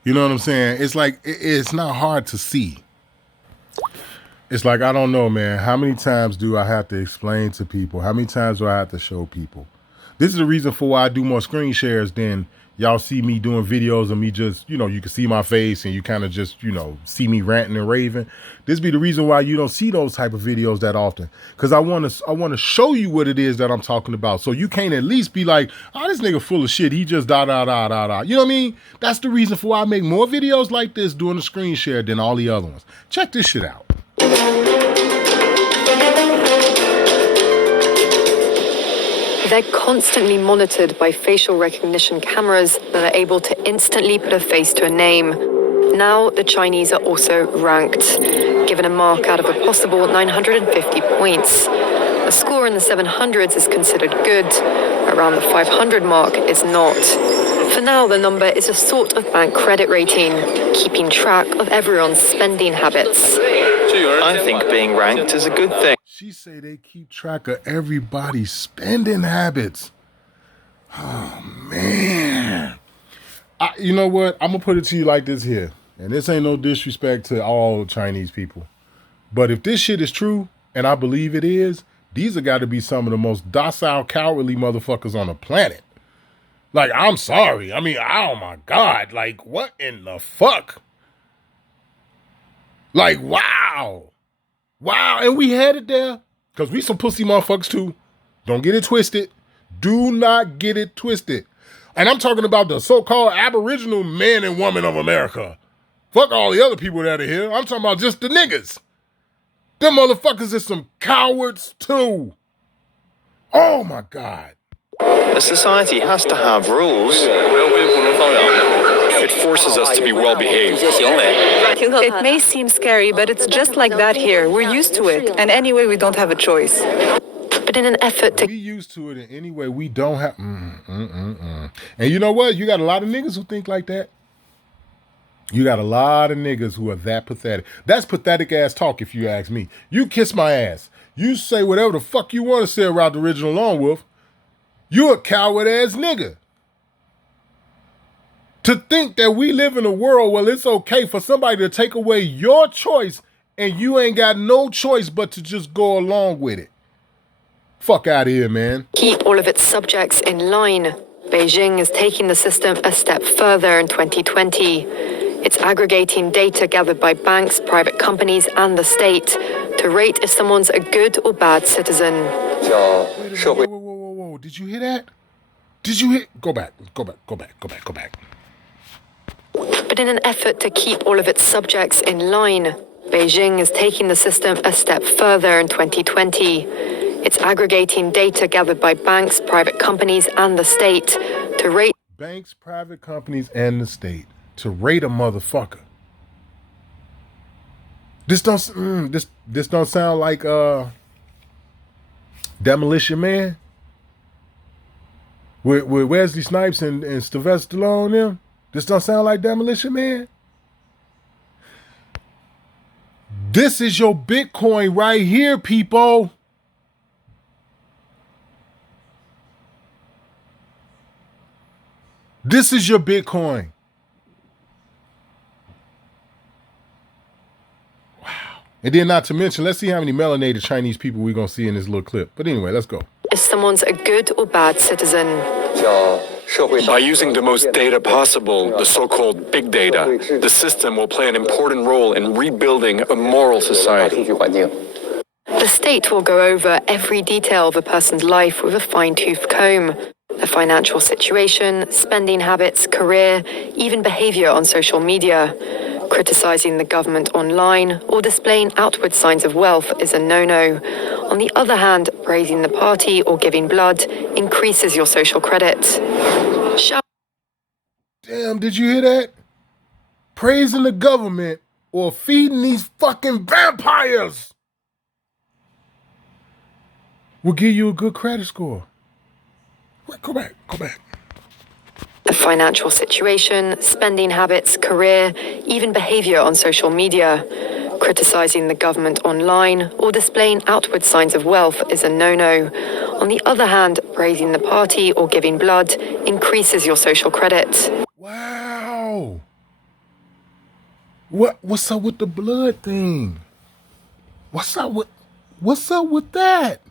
You know what I'm saying? It's like, it's not hard to see. It's like, I don't know, man. How many times do I have to explain to people? How many times do I have to show people? This is the reason for why I do more screen shares than y'all see me doing videos of me just, you can see my face and you kind of just, see me ranting and raving. This be the reason why you don't see those type of videos that often. Because I want to show you what it is that I'm talking about. So you can't at least be like, oh, this nigga full of shit. He just da. You know what I mean? That's the reason for why I make more videos like this doing the screen share than all the other ones. Check this shit out. They're constantly monitored by facial recognition cameras that are able to instantly put a face to a name. Now, the Chinese are also ranked, given a mark out of a possible 950 points. A score in the 700s is considered good. Around the 500 mark is not. For now, the number is a sort of bank credit rating, keeping track of everyone's spending habits. I think being ranked is a good thing. She say they keep track of everybody's spending habits. Oh, man. You know what? I'm going to put it to you like this here. And this ain't no disrespect to all Chinese people. But if this shit is true, and I believe it is, these have got to be some of the most docile, cowardly motherfuckers on the planet. Like, I'm sorry. I mean, oh my God. Like, what in the fuck? Like, wow. Wow, and we headed there. Because we some pussy motherfuckers too. Don't get it twisted. Do not get it twisted. And I'm talking about the so-called aboriginal men and women of America. Fuck all the other people that are here. I'm talking about just the niggas. Them motherfuckers is some cowards too. Oh my God. A society has to have rules. It forces us to be well behaved. It may seem scary, but it's just like that here. We're used to it. And anyway, we don't have a choice. But in an effort to... We used to it in any way. We don't have... And you know what? You got a lot of niggas who think like that. You got a lot of niggas who are that pathetic. That's pathetic ass talk if you ask me. You kiss my ass. You say whatever the fuck you want to say about the original Lone Wolf. You a coward ass nigga. To think that we live in a world where it's okay for somebody to take away your choice and you ain't got no choice but to just go along with it. Fuck out of here, man. Keep all of its subjects in line. Beijing is taking the system a step further in 2020. It's aggregating data gathered by banks, private companies, and the state to rate if someone's a good or bad citizen. Whoa. Did you hear that? Did you hear? Go back. But in an effort to keep all of its subjects in line, Beijing is taking the system a step further in 2020. It's aggregating data gathered by banks, private companies, and the state to rate... Banks, private companies, and the state to rate a motherfucker. This don't sound like Demolition Man with Wesley Snipes and Sylvester Stallone them. This don't sound like Demolition Man. This is your Bitcoin right here, people. This is your Bitcoin. Wow. And then not to mention, let's see how many melanated Chinese people we're going to see in this little clip. But anyway, let's go. If someone's a good or bad citizen. By using the most data possible, the so-called big data, the system will play an important role in rebuilding a moral society. The state will go over every detail of a person's life with a fine-tooth comb. Their financial situation, spending habits, career, even behavior on social media. Criticizing the government online or displaying outward signs of wealth is a no-no. On the other hand, praising the party or giving blood increases your social credit. Damn, did you hear that? Praising the government or feeding these fucking vampires will give you a good credit score. Wait, go back. The financial situation, spending habits, career, even behavior on social media. Criticizing the government online or displaying outward signs of wealth is a no-no. On the other hand, praising the party or giving blood increases your social credit. Wow. What's up with the blood thing? What's up with that?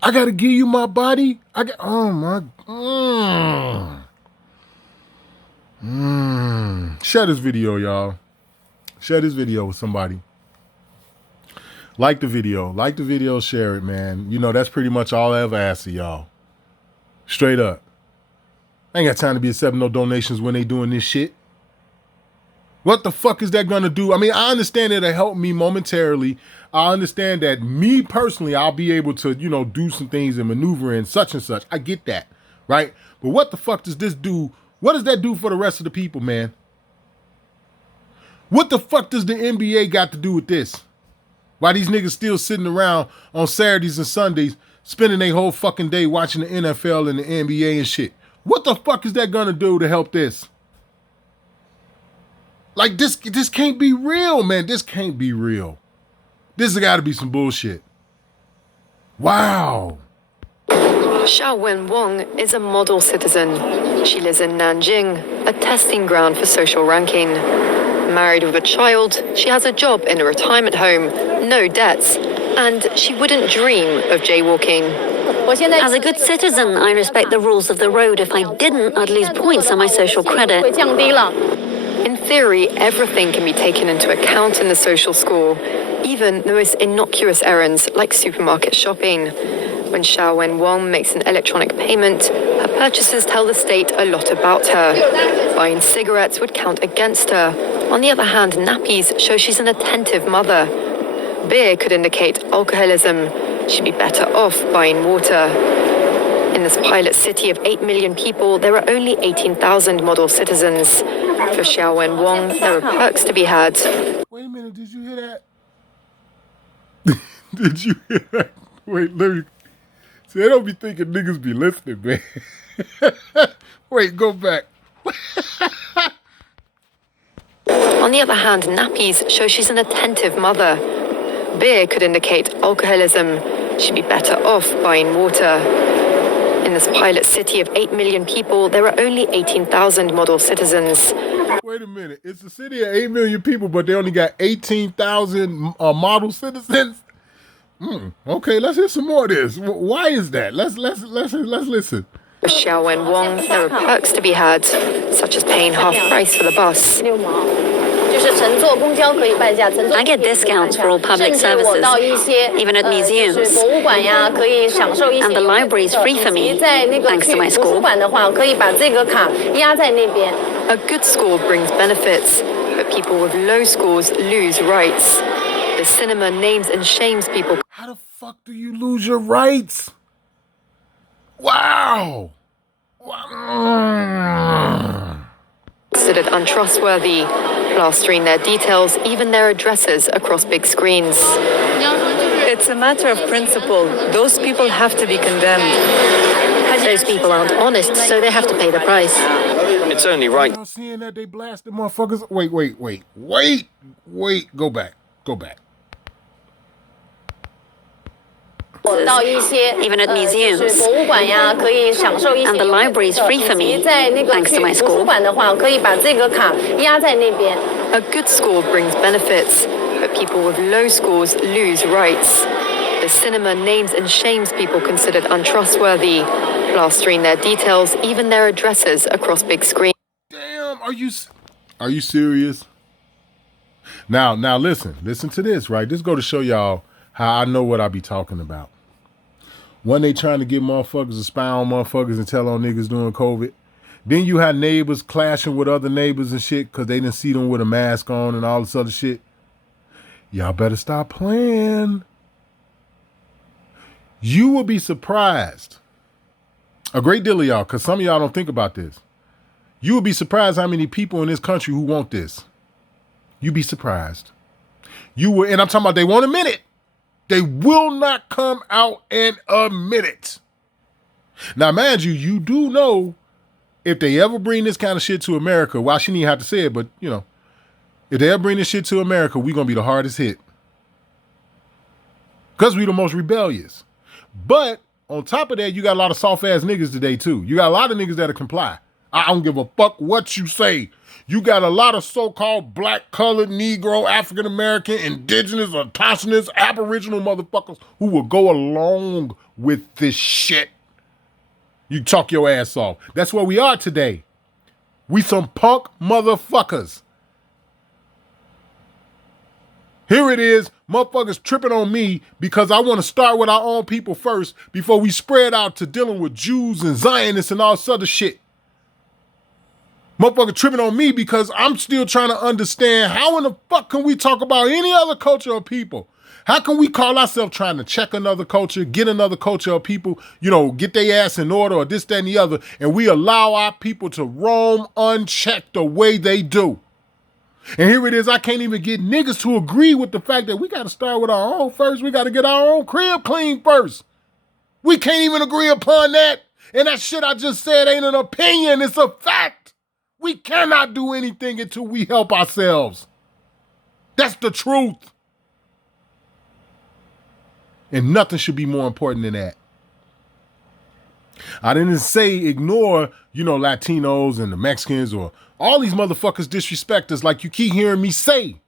I gotta give you my body. Oh my. Share this video, y'all. Share this video with somebody. Like the video, share it, man. You know, that's pretty much all I ever ask of y'all. Straight up. I ain't got time to be accepting no donations when they doing this shit. What the fuck is that gonna do? I mean, I understand it'll help me momentarily. I understand that me personally, I'll be able to, you know, do some things and maneuver and such. I get that, right? But what the fuck does this do? What does that do for the rest of the people, man? What the fuck does the NBA got to do with this? Why these niggas still sitting around on Saturdays and Sundays, spending their whole fucking day watching the NFL and the NBA and shit? What the fuck is that gonna do to help this? Like, this can't be real, man. This can't be real. This has got to be some bullshit. Wow. Xiaowen Wang is a model citizen. She lives in Nanjing, a testing ground for social ranking. Married with a child, she has a job in a retirement home, no debts, and she wouldn't dream of jaywalking. As a good citizen, I respect the rules of the road. If I didn't, I'd lose points on my social credit. In theory, everything can be taken into account in the social score, even the most innocuous errands like supermarket shopping. When Xiaowen Wang makes an electronic payment, her purchases tell the state a lot about her. Buying cigarettes would count against her. On the other hand, nappies show she's an attentive mother. Beer could indicate alcoholism. She'd be better off buying water. In this pilot city of 8 million people, there are only 18,000 model citizens. For Xiaowen Wang, there are perks to be had. Wait a minute, did you hear that? Did you hear that? Wait, let me... See, they don't be thinking niggas be listening, man. Wait, go back. On the other hand, nappies show she's an attentive mother. Beer could indicate alcoholism. She'd be better off buying water. In this pilot city of 8 million people, there are only 18,000 model citizens. Wait a minute. It's a city of 8 million people, but they only got 18,000 model citizens? Okay, let's hear some more of this. Why is that? Let's listen. For Xiaowen Wang, there are perks to be had, such as paying half price for the bus. I get discounts for all public services, even at museums. And the library is free for me, thanks to my score. A good score brings benefits, but people with low scores lose rights. The cinema names and shames people. How the fuck do you lose your rights? Wow. Considered untrustworthy, plastering their details, even their addresses, across big screens. It's a matter of principle. Those people have to be condemned. Those people aren't honest, so they have to pay the price. It's only right. Y'all seeing that they blasted motherfuckers? Wait. Go back. Even at museums. And the library is free for me, thanks to my score. A good score brings benefits, but people with low scores lose rights. The cinema names and shames people considered untrustworthy, plastering their details, even their addresses, across big screens. Damn, are you serious? Now listen to this, right? This go to show y'all how I know what I be talking about. When they trying to get motherfuckers to spy on motherfuckers and tell on niggas doing COVID, then you had neighbors clashing with other neighbors and shit because they didn't see them with a mask on and all this other shit. Y'all better stop playing. You will be surprised. A great deal of y'all, because some of y'all don't think about this. You will be surprised how many people in this country who want this. You be surprised. And I'm talking about they won't admit it. They will not come out and admit it. Now, mind you, you do know if they ever bring this kind of shit to America, well, I shouldn't even have to say it, but, you know, if they ever bring this shit to America, we're going to be the hardest hit. Because we the most rebellious. But on top of that, you got a lot of soft-ass niggas today, too. You got a lot of niggas that'll comply. I don't give a fuck what you say. You got a lot of so-called black, colored, Negro, African-American, indigenous, autochthonous, aboriginal motherfuckers who will go along with this shit. You talk your ass off. That's where we are today. We some punk motherfuckers. Here it is, motherfuckers tripping on me because I want to start with our own people first before we spread out to dealing with Jews and Zionists and all this other shit. Motherfucker tripping on me because I'm still trying to understand how in the fuck can we talk about any other culture or people? How can we call ourselves trying to check another culture, get another culture of people, get their ass in order or this, that, and the other, and we allow our people to roam unchecked the way they do? And here it is, I can't even get niggas to agree with the fact that we got to start with our own first. We got to get our own crib clean first. We can't even agree upon that. And that shit I just said ain't an opinion, it's a fact. We cannot do anything until we help ourselves. That's the truth. And nothing should be more important than that. I didn't say ignore, Latinos and the Mexicans or all these motherfuckers disrespect us like you keep hearing me say.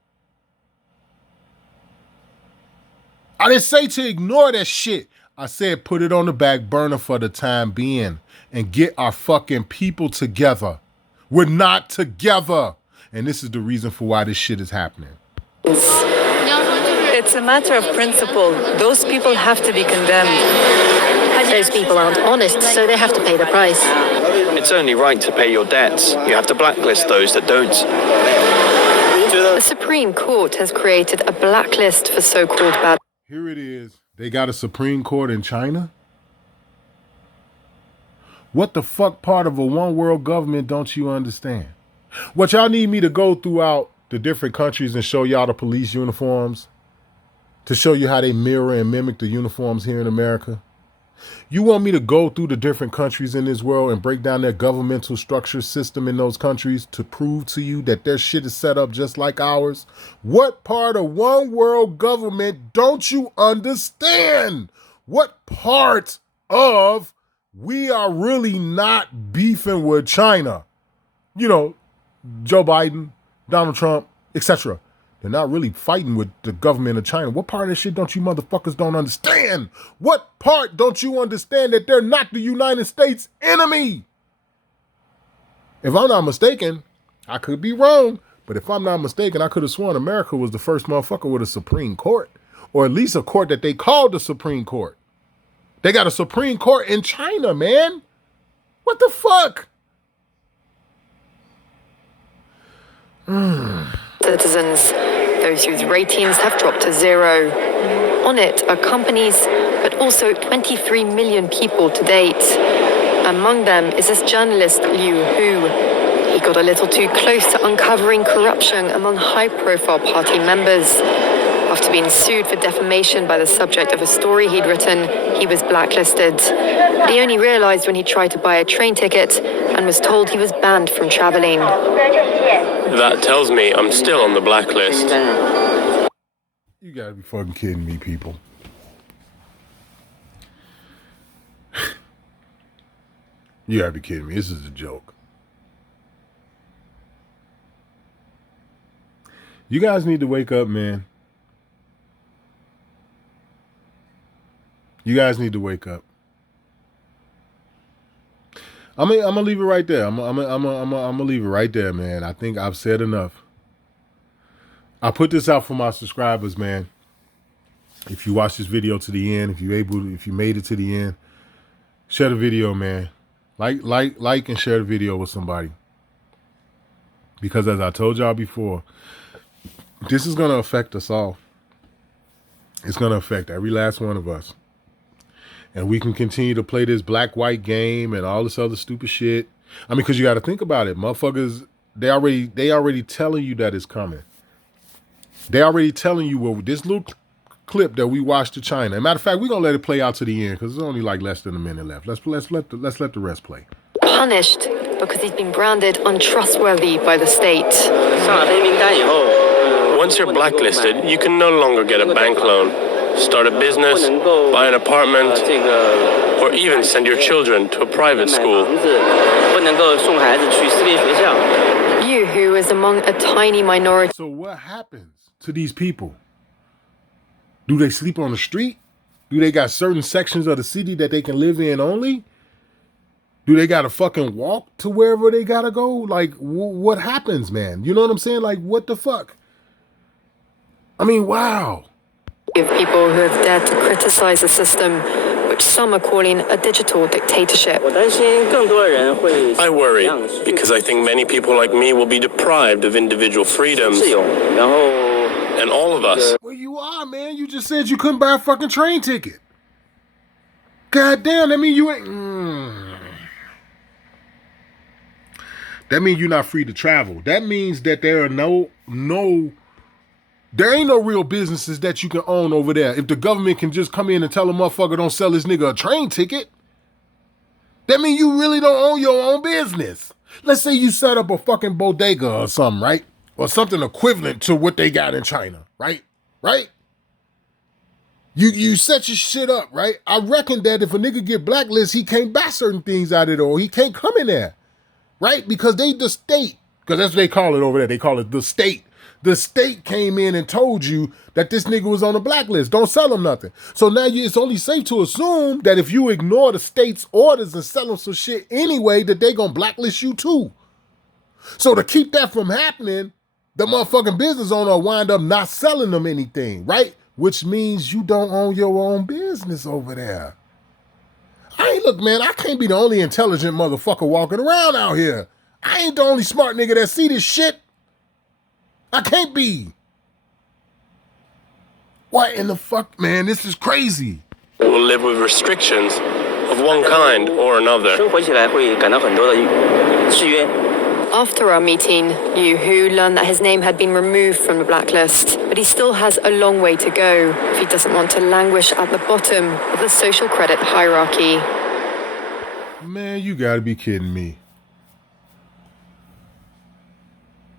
I didn't say to ignore that shit. I said put it on the back burner for the time being and get our fucking people together. We're not together. And this is the reason for why this shit is happening. It's a matter of principle. Those people have to be condemned. Those people aren't honest, so they have to pay the price. It's only right to pay your debts. You have to blacklist those that don't. The Supreme Court has created a blacklist for so-called bad. Here it is. They got a Supreme Court in China? What the fuck part of a one world government don't you understand? What y'all need me to go throughout the different countries and show y'all the police uniforms? To show you how they mirror and mimic the uniforms here in America? You want me to go through the different countries in this world and break down their governmental structure system in those countries to prove to you that their shit is set up just like ours? What part of one world government don't you understand? What part of we are really not beefing with China? Joe Biden, Donald Trump, etc. They're not really fighting with the government of China. What part of this shit don't you motherfuckers don't understand? What part don't you understand that they're not the United States enemy? If I'm not mistaken, I could be wrong, but if I'm not mistaken, I could have sworn America was the first motherfucker with a Supreme Court, or at least a court that they called the Supreme Court. They got a Supreme Court in China, man. What the fuck? Citizens, those whose ratings have dropped to zero. On it are companies, but also 23 million people to date. Among them is this journalist Liu Hu. He got a little too close to uncovering corruption among high-profile party members. After being sued for defamation by the subject of a story he'd written, he was blacklisted. He only realized when he tried to buy a train ticket and was told he was banned from traveling. That tells me I'm still on the blacklist. You gotta be fucking kidding me, people. You gotta be kidding me. This is a joke. You guys need to wake up, man. You guys need to wake up. I'm gonna leave it right there. I'm gonna leave it right there, man. I think I've said enough. I put this out for my subscribers, man. If you watch this video to the end, if you made it to the end, share the video, man. Like and share the video with somebody. Because as I told y'all before, this is gonna affect us all. It's gonna affect every last one of us. And we can continue to play this black-white game and all this other stupid shit. I mean, because you got to think about it. Motherfuckers, they already telling you that it's coming. They already telling you, well, this little clip that we watched to China. As a matter of fact, we're going to let it play out to the end because there's only like less than a minute left. Let's let the rest play. Punished because he's been branded untrustworthy by the state. Once you're blacklisted, you can no longer get a bank loan, start a business, buy an apartment, or even send your children to a private school. Yu Hu who is among a tiny minority. So what happens to these people? Do they sleep on the street? Do they got certain sections of the city that they can live in only? Do they got to fucking walk to wherever they got to go? Like, what happens, man? You know what I'm saying? Like, what the fuck? I mean, wow. Of people who have dared to criticize the system, which some are calling a digital dictatorship. I worry because I think many people like me will be deprived of individual freedoms. And all of us. Well, you are, man. You just said you couldn't buy a fucking train ticket. God damn, that mean you ain't... That means you're not free to travel. That means that there are there ain't no real businesses that you can own over there. If the government can just come in and tell a motherfucker don't sell this nigga a train ticket, that means you really don't own your own business. Let's say you set up a fucking bodega or something, right? Or something equivalent to what they got in China, right? Right? You set your shit up, right? I reckon that if a nigga get blacklisted, he can't buy certain things out of it or he can't come in there, right? Because they the state, because that's what they call it over there. They call it the state. The state came in and told you that this nigga was on the blacklist. Don't sell him nothing. So now it's only safe to assume that if you ignore the state's orders and sell them some shit anyway, that they gonna blacklist you too. So to keep that from happening, the motherfucking business owner wind up not selling them anything, right? Which means you don't own your own business over there. Look, man, I can't be the only intelligent motherfucker walking around out here. I ain't the only smart nigga that see this shit. I can't be. What in the fuck, man? This is crazy. We'll live with restrictions of one kind or another. After our meeting, Yu Hu learned that his name had been removed from the blacklist, but he still has a long way to go if he doesn't want to languish at the bottom of the social credit hierarchy. Man, you gotta be kidding me.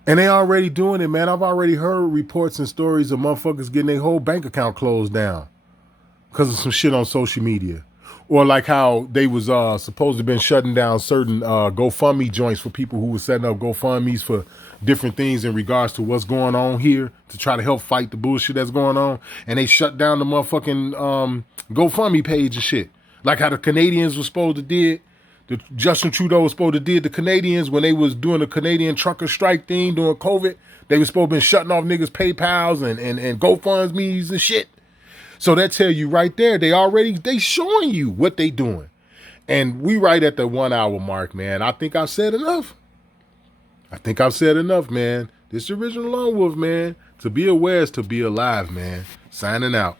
And they already doing it, man. I've already heard reports and stories of motherfuckers getting their whole bank account closed down because of some shit on social media. Or like how they was supposed to have been shutting down certain GoFundMe joints for people who were setting up GoFundMes for different things in regards to what's going on here to try to help fight the bullshit that's going on. And they shut down the motherfucking GoFundMe page and shit. Like how the Canadians were supposed to did. Justin Trudeau was supposed to did the Canadians when they was doing the Canadian trucker strike thing during COVID. They was supposed to been shutting off niggas' PayPals and GoFundMes and shit. So that tell you right there, they showing you what they doing. And we right at the 1 hour mark, man. I think I've said enough. Man. This original Lone Wolf, man. To be aware is to be alive, man. Signing out.